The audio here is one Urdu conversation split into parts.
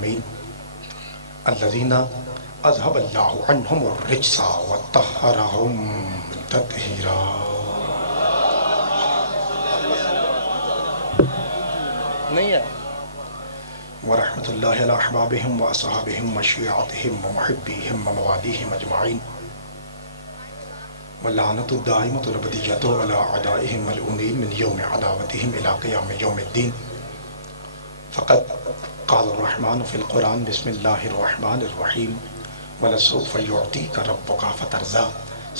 آمین۔ الذین اذهب اللہ عنہم الرجس وطہرہم تطہیرا۔ نہیں ہے ورحمۃ اللہ علی احبابہم واصحابہم وشیعتہم ومحبیہم وموالیہم اجمعین واللعنۃ الدائمۃ الابدیۃ علی اعدائہم ملعونین من یوم عداوتہم الی قیام یوم الدین۔ فقد قال الرحمن فی القرآن بسم اللہ الرحمن الرحیم وَلَسَوْفَ يُعْطِيكَ رَبُّكَ فَتَرْضَىٰ۔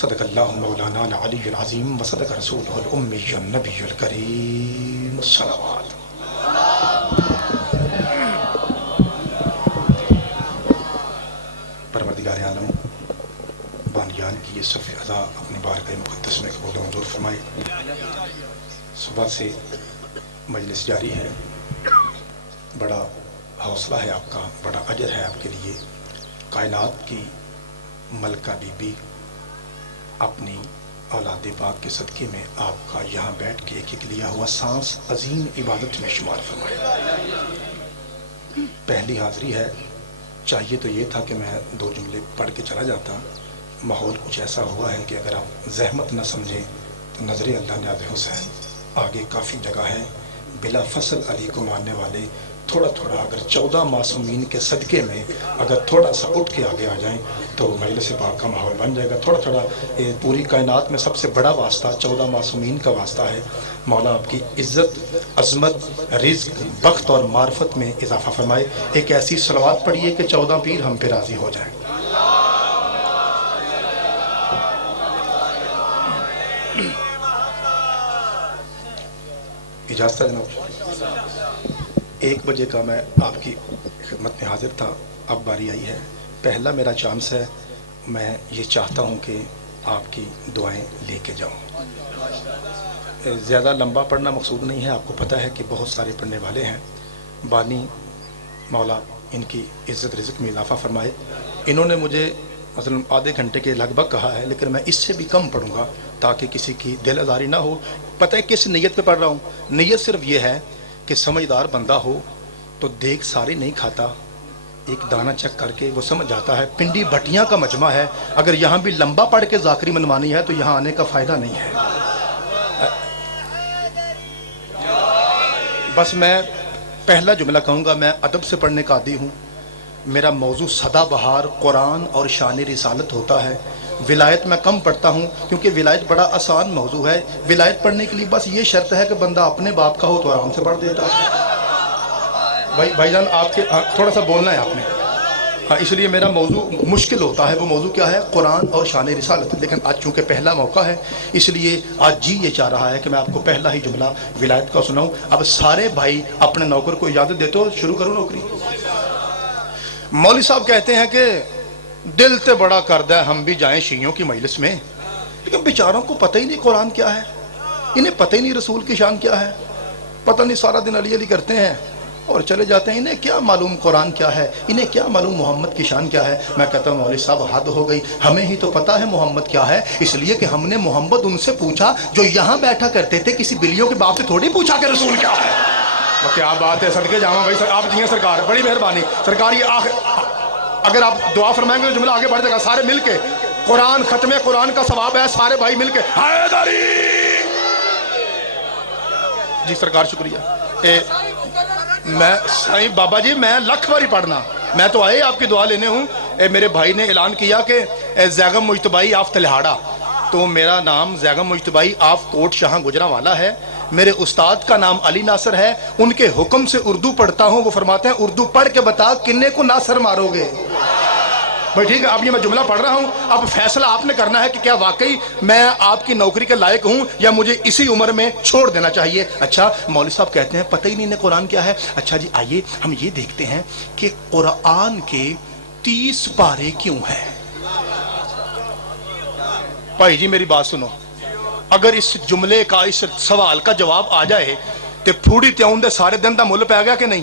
صدق اللہ مولانا العلی العظیم وصدق رسولہ الأمی النبی الکریم۔ الصلوات۔ پروردگار عالم بانیان کی یہ صف ادا اپنے بارگاہ مقدس میں قبول و منظور فرمائے۔ صبح سے مجلس جاری ہے، بڑا حوصلہ ہے آپ کا، بڑا اجر ہے آپ کے لیے۔ کائنات کی ملکہ بی بی اپنی اولاد پاک کے صدقے میں آپ کا یہاں بیٹھ کے ایک ایک لیا ہوا سانس عظیم عبادت میں شمار فرمائے۔ پہلی حاضری ہے، چاہیے تو یہ تھا کہ میں 2 جملے پڑھ کے چلا جاتا، ماحول کچھ ایسا ہوا ہے کہ اگر آپ زحمت نہ سمجھیں تو نظر اللہ نیاز حسین آگے کافی جگہ ہے، بلا فصل علی کو ماننے والے تھوڑا تھوڑا اگر 14 معصومین کے صدقے میں اگر تھوڑا سا اٹھ کے آگے آ جائیں تو مجلس پاک کا ماحول بن جائے گا۔ تھوڑا تھوڑا پوری کائنات میں سب سے بڑا واسطہ 14 معصومین کا واسطہ ہے۔ مولا آپ کی عزت، عظمت، رزق، بخت اور معرفت میں اضافہ فرمائے۔ ایک ایسی صلوات پڑھیے کہ 14 پیر ہم پہ راضی ہو جائیں۔ اجازت ہے جناب؟ 1 بجے کا میں آپ کی خدمت میں حاضر تھا، اب باری آئی ہے۔ پہلا میرا چانس ہے، میں یہ چاہتا ہوں کہ آپ کی دعائیں لے کے جاؤں۔ زیادہ لمبا پڑھنا مقصود نہیں ہے، آپ کو پتہ ہے کہ بہت سارے پڑھنے والے ہیں۔ بانی مولا ان کی عزت رزق میں اضافہ فرمائے۔ انہوں نے مجھے مثلا آدھے گھنٹے کے لگ بھگ کہا ہے، لیکن میں اس سے بھی کم پڑھوں گا تاکہ کسی کی دل آزاری نہ ہو۔ پتہ ہے کس نیت پہ پڑھ رہا ہوں؟ نیت صرف یہ ہے کہ سمجھدار بندہ ہو تو دیکھ ساری نہیں کھاتا، ایک دانہ چک کر کے وہ سمجھ جاتا ہے۔ پنڈی بھٹیاں کا مجمع ہے، اگر یہاں بھی لمبا پڑھ کے ذاکری منوانی ہے تو یہاں آنے کا فائدہ نہیں ہے۔ بس میں پہلا جملہ کہوں گا، میں ادب سے پڑھنے کا عادی ہوں۔ میرا موضوع سدا بہار قرآن اور شان رسالت ہوتا ہے۔ ولایت میں کم پڑھتا ہوں کیونکہ ولایت بڑا آسان موضوع ہے۔ ولایت پڑھنے کے لیے بس یہ شرط ہے کہ بندہ اپنے باپ کا ہو تو آرام سے پڑھ دیتا ہے۔ بھائی جان آپ کے تھوڑا سا بولنا ہے آپ نے، ہاں، اس لیے میرا موضوع مشکل ہوتا ہے۔ وہ موضوع کیا ہے؟ قرآن اور شان رسالت۔ لیکن آج چونکہ پہلا موقع ہے اس لیے آج جی یہ چاہ رہا ہے کہ میں آپ کو پہلا ہی جملہ ولایت کا سناؤں۔ اب سارے بھائی اپنے نوکر کو اجازت دیتے ہو، شروع کرو نوکری۔ مولوی صاحب کہتے ہیں کہ دل تے بڑا کردہ ہے ہم بھی جائیں شیعوں کی مجلس میں، لیکن بیچاروں کو پتہ ہی نہیں قرآن کیا ہے، انہیں پتہ ہی نہیں رسول کی شان کیا ہے، پتہ نہیں سارا دن علی علی کرتے ہیں اور چلے جاتے ہیں۔ انہیں کیا معلوم قرآن کیا ہے، انہیں کیا معلوم محمد کی شان کیا ہے۔ میں کہتا ہوں مولوی صاحب حد ہو گئی، ہمیں ہی تو پتہ ہے محمد کیا ہے، اس لیے کہ ہم نے محمد ان سے پوچھا جو یہاں بیٹھا کرتے تھے، کسی بلیوں کے باپ سے تھوڑی پوچھا کہ رسول کیا ہے۔ کیا بات ہے، صدقے جاواں بھائی، آپ جی ہیں سرکار، بڑی مہربانی سرکار۔ یہ اگر آپ دعا فرمائیں گے تو جملہ آگے بڑھ جائے گا۔ سارے مل کے قرآن، ختم قرآن کا ثواب ہے، سارے بھائی مل کے حیدری۔ جی سرکار شکریہ۔ میں سائیں بابا جی میں لکھ باری پڑھنا، میں تو آئے آپ کی دعا لینے ہوں۔ میرے بھائی نے اعلان کیا کہ زیغم مجتبائی آف تلہاڑا، تو میرا نام زیغم مجتبائی آف کوٹ شاہ گجرانوالا ہے۔ میرے استاد کا نام علی ناصر ہے، ان کے حکم سے اردو پڑھتا ہوں۔ وہ فرماتے ہیں اردو پڑھ کے بتا کنے کو ناصر مارو گے۔ بھائی ٹھیک ہے، اب یہ میں جملہ پڑھ رہا ہوں، اب فیصلہ آپ نے کرنا ہے کہ کیا واقعی میں آپ کی نوکری کے لائق ہوں یا مجھے اسی عمر میں چھوڑ دینا چاہیے۔ اچھا مولوی صاحب کہتے ہیں پتہ ہی نہیں انہیں قرآن کیا ہے۔ اچھا جی آئیے ہم یہ دیکھتے ہیں کہ قرآن کے 30 پارے کیوں ہیں۔ بھائی جی میری بات سنو، اگر اس جملے کا، اس سوال کا جواب آ جائے تو پھوڑی تیون دے سارے دن دا مل پہ گیا کہ نہیں؟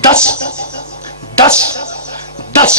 10 10 10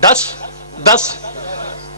10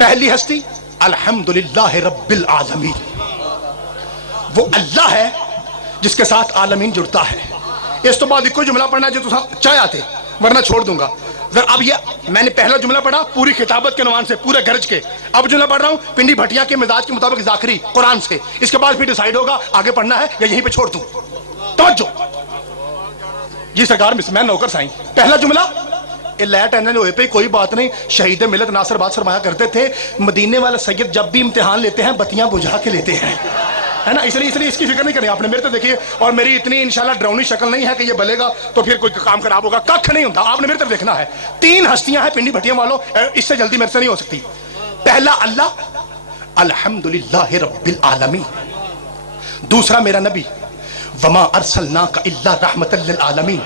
پہلی ہستی الحمدللہ رب العالمین، وہ اللہ ہے جس کے ساتھ عالمین جڑتا ہے۔ اس تو بعد کوئی جملہ پڑھنا ہے جو چاہے آتے، ورنہ چھوڑ دوں گا۔ اب یہ میں نے پہلا جملہ پڑھا پوری خطابت کے عنوان سے، پورے گرج کے، اب جملہ پڑھ رہا ہوں پنڈی بھٹیا کے مزاج کے مطابق ذاکری قرآن سے، اس کے بعد پھر ڈیسائیڈ ہوگا آگے پڑھنا ہے یا یہیں پہ چھوڑ دوں۔ توجہ جی سرکار، میں نوکر سائیں، پہلا جملہ لیٹ اینڈ ہوئے پہ کوئی بات نہیں، شہید ملت ناصر بات فرمایا کرتے تھے مدینے والا سید جب بھی امتحان لیتے ہیں بتیاں بجھا کے لیتے ہیں، ہے نا، اس لیے اس کی فکر نہیں کریں آپ نے، میرے تو دیکھیے، اور میری اتنی انشاءاللہ ڈراؤنی شکل نہیں ہے کہ یہ بلے گا تو پھر کوئی کام خراب ہوگا، ککھ نہیں ہوتا، آپ نے میرے طرف دیکھنا ہے۔ تین ہستیاں ہیں پنڈی بھٹیاں والوں، اس سے جلدی میرے سے نہیں ہو سکتی۔ پہلا اللہ الحمدللہ رب العالمین، دوسرا میرا نبی وما ارسلناک الا رحمۃ للعالمین،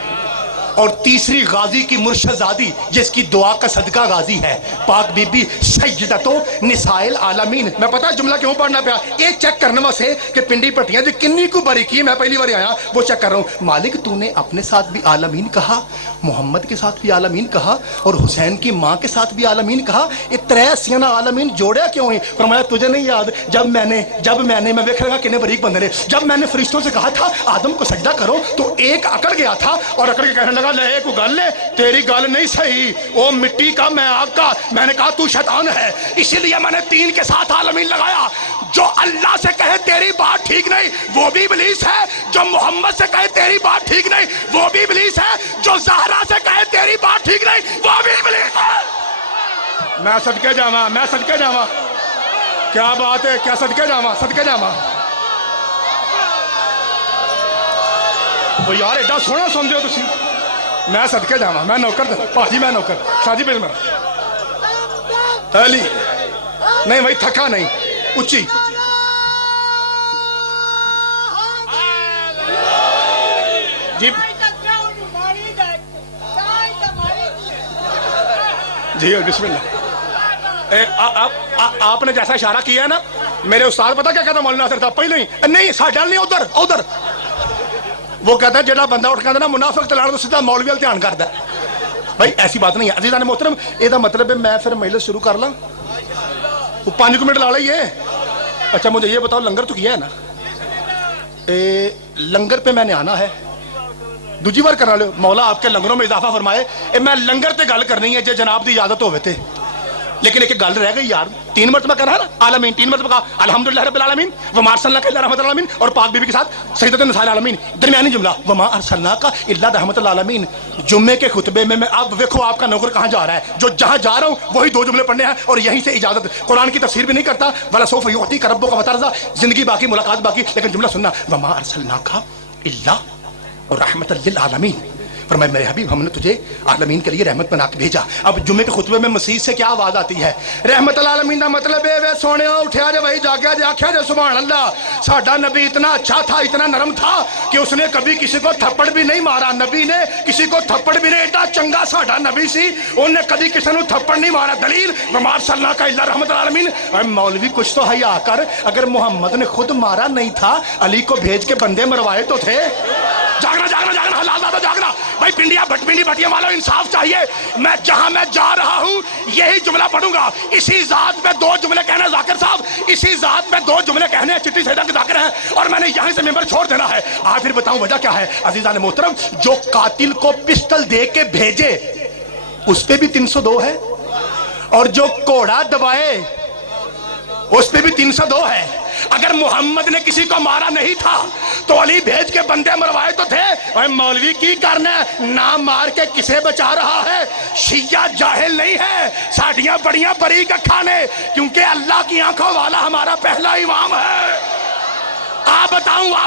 اور تیسری غازی کی مرشد زادی جس کی دعا کا صدقہ غازی ہے، پاک بی بی سیدتو نساء العالمین۔ میں پتا جملہ کیوں پڑھنا پیا، ایک چیک کرنے واسطے کہ پنڈی پٹیاں جو کنی کو باری کی، میں پہلی بار آیا وہ چیک کر رہا ہوں۔ مالک تو نے اپنے ساتھ بھی عالمین کہا، محمد کے ساتھ بھی عالمین کہا، اور حسین کی ماں کے ساتھ بھی عالمین کہا، یہ ترے سینا عالمین جوڑیا کیوں ہیں؟ فرمایا تجھے نہیں یاد جب میں نے میں ویکھ رہا کنے بریک بندے نے، جب میں نے فرشتوں سے کہا تھا آدم کو سجدہ کرو تو ایک اکڑ گیا تھا اور اکڑ کے کہنے لگا لے کو گل لے تیری گل نہیں صحیح، وہ مٹی کا میں آگ کا، میں نے کہا تو شیطان ہے، اسی لیے میں نے تین کے ساتھ عالمین لگایا۔ جو اللہ سے کہے تیری بات ٹھیک نہیں وہ بھی ابلیس ہے، جو محمد سے کہے تیری بات ٹھیک نہیں وہ بھی ابلیس ہے، جو زہرا سے کہے تیری بات ٹھیک نہیں وہ بھی ابلیس ہے۔ میں صدقے جاواں، میں صدقے جاواں، کیا بات ہے، کیا صدقے جاواں، صدقے جاواں۔ وہ یار ایڈا سونا سن دیو تسی، میں صدقے جاواں، میں نوکر پاجی، میں نوکر شادی پہ میرا علی نہیں بھائی، تھکا نہیں، اچھی جی جی بسم اللہ۔ آپ نے جیسا اشارہ کیا ہے نا، میرے استاد پتا کیا کہتا مولانا ناصر صاحب پہلے ہی، نہیں ساڈا نہیں، ادھر ادھر، وہ کہتا ہے جڑا بندہ اٹھ کہتا نا منافق تلاڑ تو سیدھا مولوی وال دھیان کرتا ہے۔ بھائی ایسی بات نہیں ہے عزیزان محترم، یہ مطلب ہے میں پھر مجلس شروع کر لاں، وہ 5 منٹ لا لئیے۔ اچھا مجھے یہ بتاؤ لنگر تو کیا ہے نا، لنگر پہ میں نے آنا ہے، دوجی بار کرنا لو، مولا آپ کے لنگروں میں اضافہ فرمائے۔ میں لنگر تے گل کرنی ہے جے جناب دی اجازت ہوئے تھے، لیکن ایک گل رہ گئی یار، 3 مرتبہ کہنا ہے نا عالمین، 3 مرتبہ کہا الحمدللہ رب العالمین وما ارسلناک الا رحمۃ للعالمین، اور پاک بی بی کے ساتھ سیدۃ النساء العالمین، درمیانی جملہ وما ارسلناک الا رحمۃ للعالمین۔ جمعے کے خطبے میں اب دیکھو آپ کا نوکر کہاں جا رہا ہے، جو جہاں جا رہا ہوں وہی 2 جملے پڑھنے ہیں اور یہیں سے اجازت، قرآن کی تفسیر بھی نہیں کرتا، وَلَسَوْفَ يُعْطِيكَ رَبُّكَ فَتَرْضَىٰ، زندگی باقی ملاقات باقی، لیکن جملہ سننا وما ارسلناک الا رحمۃ للعالمین، فرمایا میرے حبیب ہم نے تجھے عالمین کے لیے رحمت بنا کے بھیجا۔ اب جمعے کے خطبے میں مسیح سے کیا آواز آتی ہے، رحمت العالمین کا مطلب ہے وے سونے اٹھیا جے بھائی جاگیا جے آکھیا جے سبحان اللہ، ساڈا نبی اتنا اچھا تھا، اتنا نرم تھا کہ اس نے کبھی کسی کو تھپڑ بھی نہیں مارا، نبی نے کسی کو تھپڑ بھی نہیں، ایڈا چنگا ساڈا نبی سی، انہوں نے کبھی کسی کو تھپڑ نہیں مارا۔ دلیل وما ارسلناک الا رحمۃ العالمین۔ مولوی کچھ تو حیا کر، اگر محمد نے خود مارا نہیں تھا علی کو بھیج کے بندے مروائے تو تھے۔ جاگنا جاگنا جاگنا حلال زیادہ جاگنا بھائی، پنڈی بھٹیا والوں انصاف چاہیے۔ میں جہاں میں جا رہا ہوں یہی جملہ پڑھوں گا، اسی ذات میں 2 جملے کہنے ذاکر صاحب، اسی ذات میں 2 جملے کہنے چٹی سیدہ کے ذاکر ہیں، اور میں نے یہیں سے ممبر چھوڑ دینا ہے۔ آج پھر بتاؤں وجہ کیا ہے عزیزان محترم، جو قاتل کو پسٹل دے کے بھیجے اس پہ بھی 302 ہے، اور جو کوڑا دبائے اس پہ بھی 302 ہے۔ اگر محمد نے کسی کو مارا نہیں تھا تو علی بھیج کے بندے مروائے تو تھے۔ اور مولوی کی کرنا نہ مار کے کسے بچا رہا ہے، شیعہ جاہل نہیں ہے، ساڑیاں بڑیاں بری کا کھانے، کیونکہ اللہ کی آنکھوں والا ہمارا پہلا امام ہے۔ آپ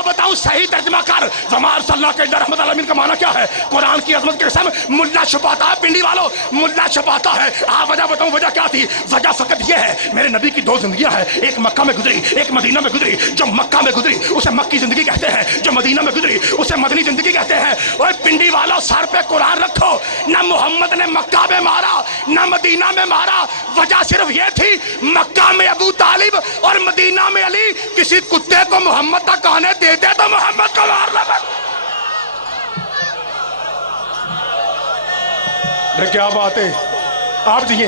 بتاؤں صحیح ترجمہ کر، وما ارسلناک الا رحمۃ العالمین کا معنی کیا ہے؟ قرآن کی عظمت کی قسم ملا چھپاتا ہے پنڈی والوں، ملا چھپاتا ہے۔ آپ وجہ بتاؤں وجہ کیا تھی؟ وجہ فقط یہ ہے میرے نبی کی 2 زندگیاں ہیں، ایک مکہ میں گزری ایک مدینہ میں گزری، جو مکہ میں گزری اسے مکی زندگی کہتے ہیں، جو مدینہ میں گزری اسے مدنی زندگی کہتے ہیں۔ اور پنڈی والوں سر پہ قرآن رکھو، نہ محمد نے مکہ میں مارا نہ مدینہ میں مارا، وجہ صرف یہ تھی مکہ میں ابو طالب اور مدینہ میں علی، کسی کتے کو محمد تک آنے دیتے تو محمد کو مار لگا۔ کیا بات ہے آپ دیئے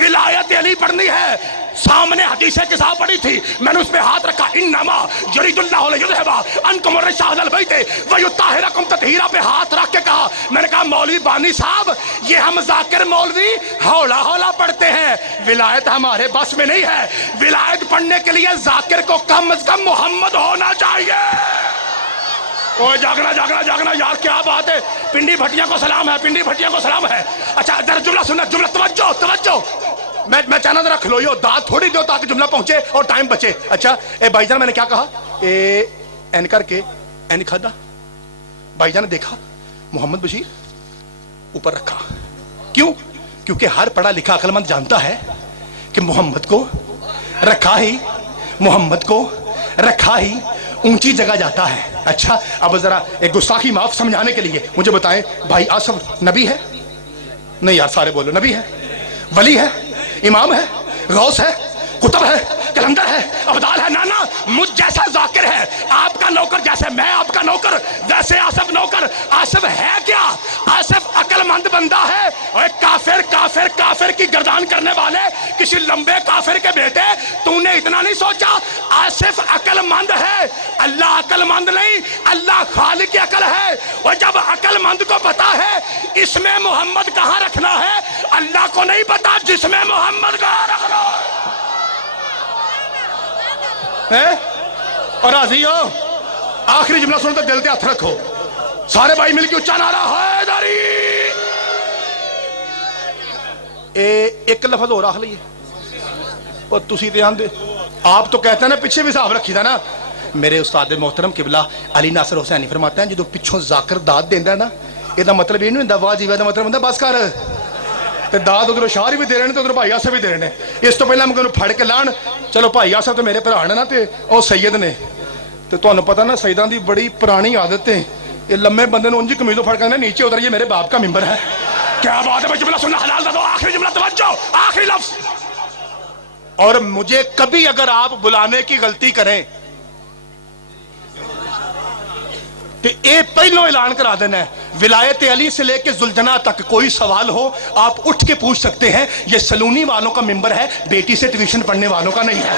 ولایت علی پڑھنی ہے. سامنے حدیث کتاب پڑھی تھی, میں نے اس پہ ہاتھ رکھا, انما یرید اللہ لیذھب عنکم الرجس اہل البیت ویطہرکم تطہیرا پہ ہاتھ رکھ کے کہا. میں نے کہا مولوی بانی صاحب یہ ہم ذاکر مولوی ہولا ہولا پڑھتے ہیں, ولایت ہمارے بس میں نہیں ہے. ولایت پڑھنے کے لیے ذاکر کو کم از کم محمد ہونا چاہیے. اوہ جاگنا جاگنا جاگنا یار کیا بات ہے. پنڈی بھٹیاں کو سلام ہے, پنڈی بھٹیاں کو سلام ہے. اچھا ذرا جملہ سننا, جملہ توجہ توجہ. میں چاہنا ذرا کھلوئیو, داد تھوڑی دو تاکہ جملہ پہنچے اور ٹائم بچے. اچھا اے بھائی جان میں نے کیا کہا, اے این کر کے این کھادا. بھائی جان نے دیکھا محمد بشیر اوپر رکھا. کیوں؟ کیونکہ ہر پڑھا لکھا عقل مند جانتا ہے کہ محمد کو رکھا ہی, محمد کو رکھا ہی اونچی جگہ جاتا ہے. اچھا اب ذرا ایک گستاخی معاف سمجھانے کے لیے مجھے بتائیں, بھائی آصف نبی ہے؟ نہیں یار سارے بولو. نبی ہے, ولی ہے, امام ہے, غوث ہے, قطب ہے, کلندر ہے, ابدال ہے؟ نانا مجھ جیسا ذاکر ہے, آپ کا نوکر جیسے میں آپ کا نوکر ویسے آصف نوکر. آصف ہے کیا؟ آصف عقل مند بندہ ہے. اور کافر کافر کافر کی گردان کرنے والے کسی لمبے کافر کے بیٹے, تو نے اتنا نہیں سوچا آصف عقل مند ہے؟ اللہ عقل مند نہیں, اللہ خالق کی عقل ہے. اور جب عقل مند کو پتا ہے اس میں محمد کہاں رکھنا ہے, اللہ کو نہیں پتا جس میں محمد کہاں رکھنا ہے. اور راضی ہو؟ آخری جملہ سنو تو دل تے ہاتھ رکھو سارے بھائی مل کے اچھا نعرہ حیدری. ایک لفظ اور آخ لیے اور تسی دھیان دے. آپ تو کہتے ہیں نا پیچھے بھی حساب رکھی تھا نا. میرے استاد محترم قبلہ علی ناصر حسینی فرماتے ہیں جدو پچھوں ذاکر داد دیندا ہے نا, یہ مطلب یہ نہیں ہوندا واہ جی واہ, مطلب ہوندا بس کر. داد ادھر شاعری بھی دے رہے ہیں تو ادھر بھائی آصف بھی دے رہے ہیں. اس تو پہلے ہم پھڑ کے لان, چلو بھائی آصف تو میرے بھرا نے نا تے او سید نے, تو تمہیں پتا نا سیداں دی بڑی پرانی عادت ہے, یہ لمے بندے نے انجی قمیضوں پھڑ کے نیچے اتر, یہ میرے باپ کا ممبر ہے. کیا بات ہے بھائی, جملہ سننا حلال دو. آخری جملہ توجہ, آخری لفظ. اور مجھے کبھی اگر آپ بلانے کی غلطی کریں کہ اے پہلو اعلان کرا دینا ہے, ولایت علی سے لے کے ذوالجناح تک کوئی سوال ہو آپ اٹھ کے پوچھ سکتے ہیں. یہ سلونی والوں کا ممبر ہے, بیٹی سے ٹیوشن پڑھنے والوں کا نہیں ہے.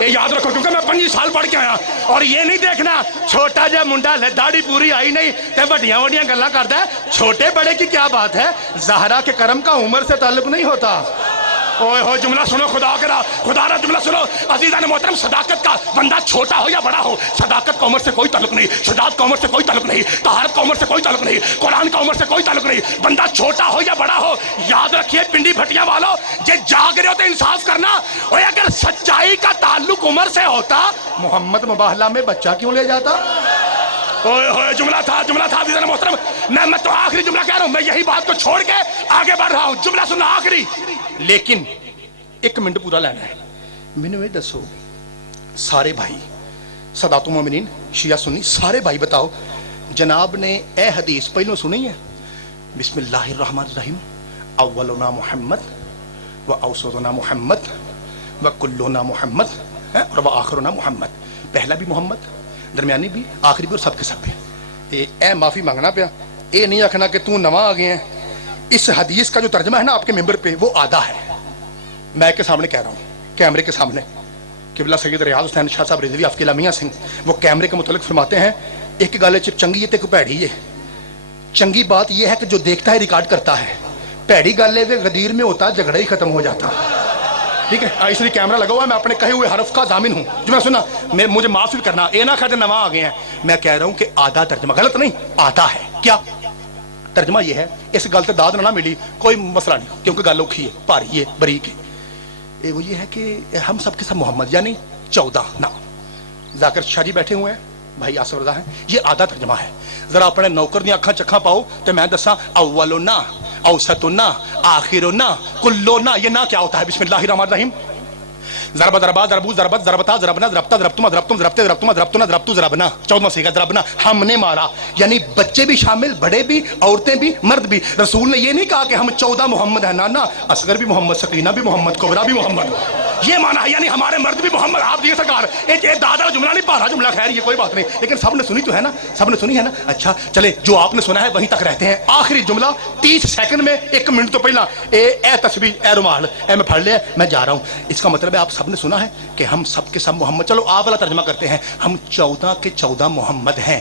یہ یاد رکھو کیونکہ میں 25 سال پڑھ کے آیا. اور یہ نہیں دیکھنا چھوٹا جا منڈا لے, داڑھی پوری آئی نہیں تے وڈیاں وڈیاں گلاں کردا ہے. چھوٹے بڑے کی کیا بات ہے, زہرا کے کرم کا عمر سے تعلق نہیں ہوتا. اوئے ہوئے جملہ سنو, خدا را جملہ سنو. عزیزان محترم, صداقت کا بندہ چھوٹا ہو یا بڑا ہو, صداقت کا عمر سے کوئی تعلق نہیں, شجاعت کا عمر سے کوئی تعلق نہیں, طہارت کا عمر سے کوئی تعلق نہیں, قرآن کا عمر سے کوئی تعلق نہیں. بندہ چھوٹا ہو یا بڑا ہو, یاد رکھیے پنڈی بھٹیاں والو, یہ جاگ رہے ہو تو انصاف کرنا. اور اگر سچائی کا تعلق عمر سے ہوتا, محمد مباہلہ میں بچہ کیوں لے جاتا؟ جملہ تھا عزیزان محترم. میں تو آخری جملہ کہہ رہا ہوں, میں یہی بات کو چھوڑ کے آگے بڑھ رہا ہوں. جملہ سننا آخری, لیکن ایک منٹ پورا لینا ہے. میں نے دسو سارے بھائی سادات المومنین شیعہ سنی سارے بھائی بتاؤ, جناب نے اے حدیث پہلو سنی ہے, بسم اللہ الرحمن الرحیم, اولنا محمد و اوسطنا محمد و کلنا محمد اور آخرنا محمد. پہلا بھی محمد, درمیانی بھی, آخری بھی, اور سب کے سب بھی. اے معافی مانگنا پیا, اے نہیں آکھنا کہ تو نواں آ گئے ہیں. اس حدیث کا جو ترجمہ ہے نا آپ کے ممبر پہ وہ آدھا ہے. میں کے سامنے کہہ رہا ہوں, کیمرے کے سامنے. قبلہ سید ریاض حسین شاہ صاحب رضوی افقیہ میاں سنگھ وہ کیمرے کے متعلق فرماتے ہیں, ایک گل چنگی ہے تے ایک بھڑی ہے. چنگی بات یہ ہے کہ جو دیکھتا ہے ریکارڈ کرتا ہے, بھڑی گل ہے غدیر میں ہوتا جھگڑا ہی ختم ہو جاتا. ٹھیک ہے, اس لیے کیمرہ لگا ہوا ہے, میں اپنے کہے ہوئے حرف کا ضامن ہوں. جو میں سنا مجھے معافی کرنا, اے نہ کہتے نواں آ گئے ہیں. میں کہہ رہا ہوں کہ آدھا ترجمہ غلط نہیں, آدھا ہے. کیا ترجمہ یہ ہے, اس گل تے داد نہ ملی کوئی مسئلہ نہیں کیونکہ گل اوکھی ہے, بھاری ہے, بریک ہے. وہ یہ ہے کہ ہم سب کے سب محمد یعنی 14 نا. ذاکر شاہ جی بیٹھے ہوئے ہیں, بھائی آصف رضا ہیں, یہ آدھا ترجمہ ہے. ذرا اپنے نوکر دی اکھاں چکھاں پاؤ تو میں دساں اولنا اوسطنا آخرنا کلنا, یہ نہ کیا ہوتا ہے؟ بسم اللہ الرحمن الرحیم. ضرب ضربا ضربو ضربت ضربتا ضربنا ضربتا ضربتما ضربتم ضربتے ضربتما ضربتنا ضربتو ضربنا. 14واں صیغہ ضربنا, ہم نے مارا, یعنی بچے بھی شامل, بڑے بھی, عورتیں بھی, مرد بھی. رسول نے یہ نہیں کہا کہ ہم 14 محمد ہیں, نا, اصغر بھی محمد, سکینہ بھی محمد, کبرا بھی محمد. یہ مانا ہے یعنی ہمارے مرد بھی محمد آپ دیے سرکار. یہ دادا جملہ نہیں پارا جملہ, خیر یہ کوئی بات نہیں, لیکن سب نے سنی تو ہے نا, سب نے سنی ہے نا. اچھا چلے جو آپ نے سنا ہے وہیں تک رہتے ہیں. آخری جملہ 30 سیکنڈ میں, 1 منٹ تو پہلا اے تسبیح اے رومال اے میں پڑھ لیا میں جا رہا ہوں. اس کا مطلب ہے آپ سب نے سنا ہے کہ ہم سب کے سب محمد, چلو آپ والا ترجمہ کرتے ہیں, ہم 14 کے 14 محمد ہیں.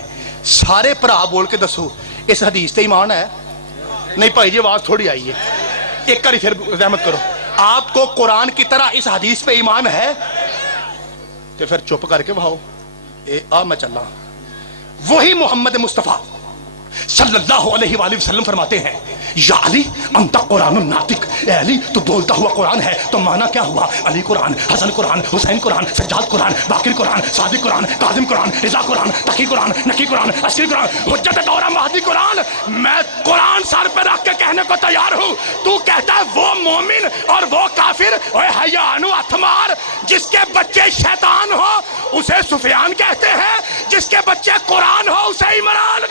سارے بھرا بول کے دسو اس حدیث تے ایمان ہے؟ نہیں بھائی جی آواز تھوڑی آئی ہے, ایک کاری پھر رحمت کرو. آپ کو قرآن کی طرح اس حدیث پہ ایمان ہے تو پھر چپ کر کے بہاؤ. میں چل رہا. وہی محمد مصطفیٰ صلی اللہ علیہ وآلہ وسلم فرماتے ہیں یا علی انت قرآن الناطق, اے علی تو بولتا ہوا قرآن ہے. تو مانا کیا ہوا؟ علی قرآن, حسن قرآن, حسین قرآن, سجاد قرآن, باقر قرآن, صادق قرآن, کاظم قرآن, رضا قرآن, تقی قرآن, نقی قرآن, عشقی قرآن, حجت دورہ مہدی قرآن. میں قرآن سر پہ رکھ کے کہنے کو تیار ہوں. تو کہتا ہے وہ مومن اور وہ کافر, اوے حیانو اتمار, جس کے بچے شیطان ہو اسے سفیان کہتے ہیں, جس کے بچے قرآن ہو اسے عمران